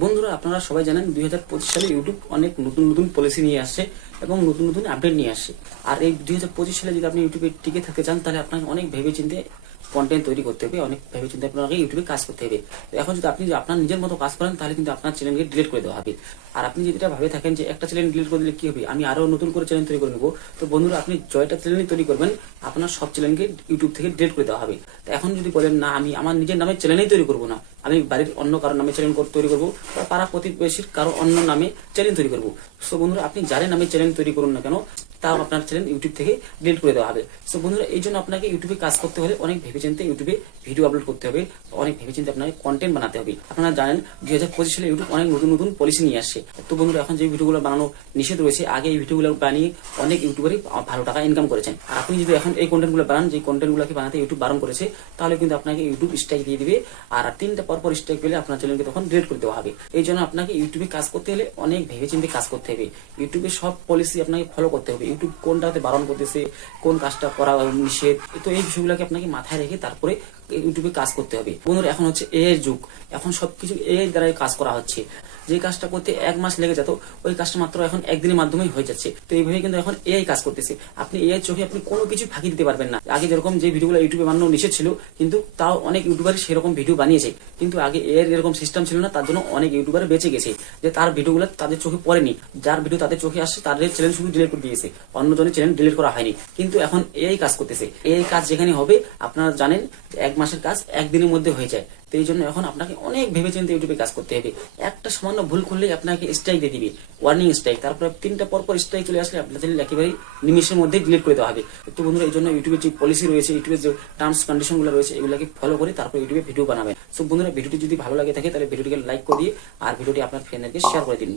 বন্ধুরা, আপনারা সবাই জানেন 2025 সালে ইউটিউব অনেক নতুন নতুন পলিসি নিয়ে আসছে এবং নতুন নতুন আপডেট নিয়ে আসছে। আর এই 2025 সালে যদি আপনি ইউটিউবে টিকে থাকতে চান, তাহলে আপনাকে অনেক ভেবেচিন্তে কন্টেন্ট তৈরি করতে হবে, অনেক ভেবেচিন্তে আপনাকে ইউটিউবে কাজ করতে হবে। তো এখন যদি আপনি আপনার নিজের মতো কাজ করেন, তাহলে কিন্তু আপনার চ্যানেলকে ডিলিট করে দেওয়া হবে। আর আপনি যদি এটা ভাবে থাকেন যে একটা চ্যানেল ডিলিট করে দিলে কি হবে, আমি আরো নতুন করে চ্যানেল তৈরি করে নেবো, তো বন্ধুরা আপনি জয়টা চ্যানেলই তৈরি করবেন, আপনার সব চ্যানেলকে ইউটিউব থেকে ডিলিট করে দেওয়া হবে। তো এখন যদি বলেন না, আমি আমার নিজের নামে চ্যানেলই তৈরি করবো না, আমি বাড়ির অন্য কারোর নামে চ্যানেল তৈরি করবো বা পাড়া প্রতিবেশীর কারো অন্য নামে চ্যানেল তৈরি করবো। সো বন্ধুরা, আপনি যার নামে চ্যানেল তৈরি করুন না কেন, তাও আপনার চ্যানেল ইউটিউব থেকে ডিলিট করে দেওয়া হবে। সো বন্ধুরা, এই জন্য আপনাকে ইউটিউবে কাজ করতে হলে অনেক ভেবেচিন্তে ইউটিউবে ভিডিও আপলোড করতে হবে, অনেক ভেবেচিন্তে আপনাকে কন্টেন্ট বানাতে হবে। আপনারা জানেন 2025 সালে ইউটিউব অনেক নতুন নতুন পলিসি নিয়ে আসছে। তো বন্ধুরা, এখন যে ভিডিওগুলো বানানো নিষেধ রয়েছে, আগে এই ভিডিওগুলো বানিয়ে অনেক ইউটিউবারই ভালো টাকা ইনকাম করেছেন। আর আপনি যদি এখন এই কন্টেন্টগুলো বানান, যে কন্টেন্টগুলোকে বানাতে ইউটিউব বারণ করেছে, তাহলে কিন্তু আপনাকে ইউটিউব স্ট্রাইক দিয়ে দিবে। আর 3টা পরপর স্ট্রাইক পেলে আপনার চ্যানেলকে তখন ডিলিট করে দেওয়া হবে। এই জন্য আপনাকে ইউটিউবে কাজ করতে হলে অনেক ভেবেচিন্তে কাজ করতে হবে। ইউটিউবে সব পলিসি আপনাকে ফলো করতে হবে। ইউটিউব কোনটাতে বারণ করতেছে, কোন কাজটা করা নিষেধ, তো এই বিষয়গুলোকে আপনাকে মাথায় রেখে তারপরে ইউটিউবে কাজ করতে হবে। বন্ধুরা, এখন হচ্ছে এআই যুগ, এখন সবকিছু এআই দ্বারাই কাজ করা হচ্ছে। যে কাজটা করতে 1 মাস লেগে যেত, ওই কাজটা মাত্র এখন একদিনের মাধ্যমেই হয়ে যাচ্ছে। তো এইভাবে কিন্তু এখন এআই কাজ করতেছে। আপনি এআই চোখে আপনি কোনো কিছু ফাঁকি দিতে পারবেন না। আগে যেরকম যে ভিডিওগুলো ইউটিউবে বানানো নিষেধ ছিল, কিন্তু তাও অনেক ইউটিউবার সেরকম ভিডিও বানিয়েছে। কিন্তু আগে এআই এরকম সিস্টেম ছিল না, তার জন্য অনেক ইউটিউবার বেঁচে গেছে, যে তার ভিডিওগুলো তাদের চোখে পড়েনি। যার ভিডিও তাদের চোখে আসছে, তাদের চ্যানেল শুধু ডিলিট করে দিয়েছে, অন্যজনের চ্যানেল ডিলিট করা হয়নি। কিন্তু এখন এআই কাজ করতেছে। এআই কাজ যেখানে হবে, আপনারা জানেন 1 মাসের কাজ একদিনের মধ্যে হয়ে যায়। তো এই জন্য এখন আপনাকে অনেক ভেবেচিন্তে ইউটিউবে কাজ করতে হবে। একটা সামান্য ভুল করলেই আপনাকে স্ট্রাইক দিয়ে দিবে, ওয়ার্নিং স্ট্রাইক। তারপরে 3টা পরপর স্ট্রাইক চলে আসলে আপনার চ্যানেল একেবারেই নিমিশের মধ্যে ডিলিট করে দেওয়া হবে। তো বন্ধুরা, এই জন্য ইউটিউবের যে পলিসি রয়েছে, ইউটিউবের যে টার্মস কন্ডিশন গুলো রয়েছে, এগুলোকে ফলো করে তারপর ইউটিউবে ভিডিও বানাবেন। সো বন্ধুরা, ভিডিওটি যদি ভালো লাগে থাকে, তাহলে ভিডিওটিকে লাইক করে দিয়ে আর ভিডিওটি আপনার ফ্রেন্ডদেরকে শেয়ার করে দিন।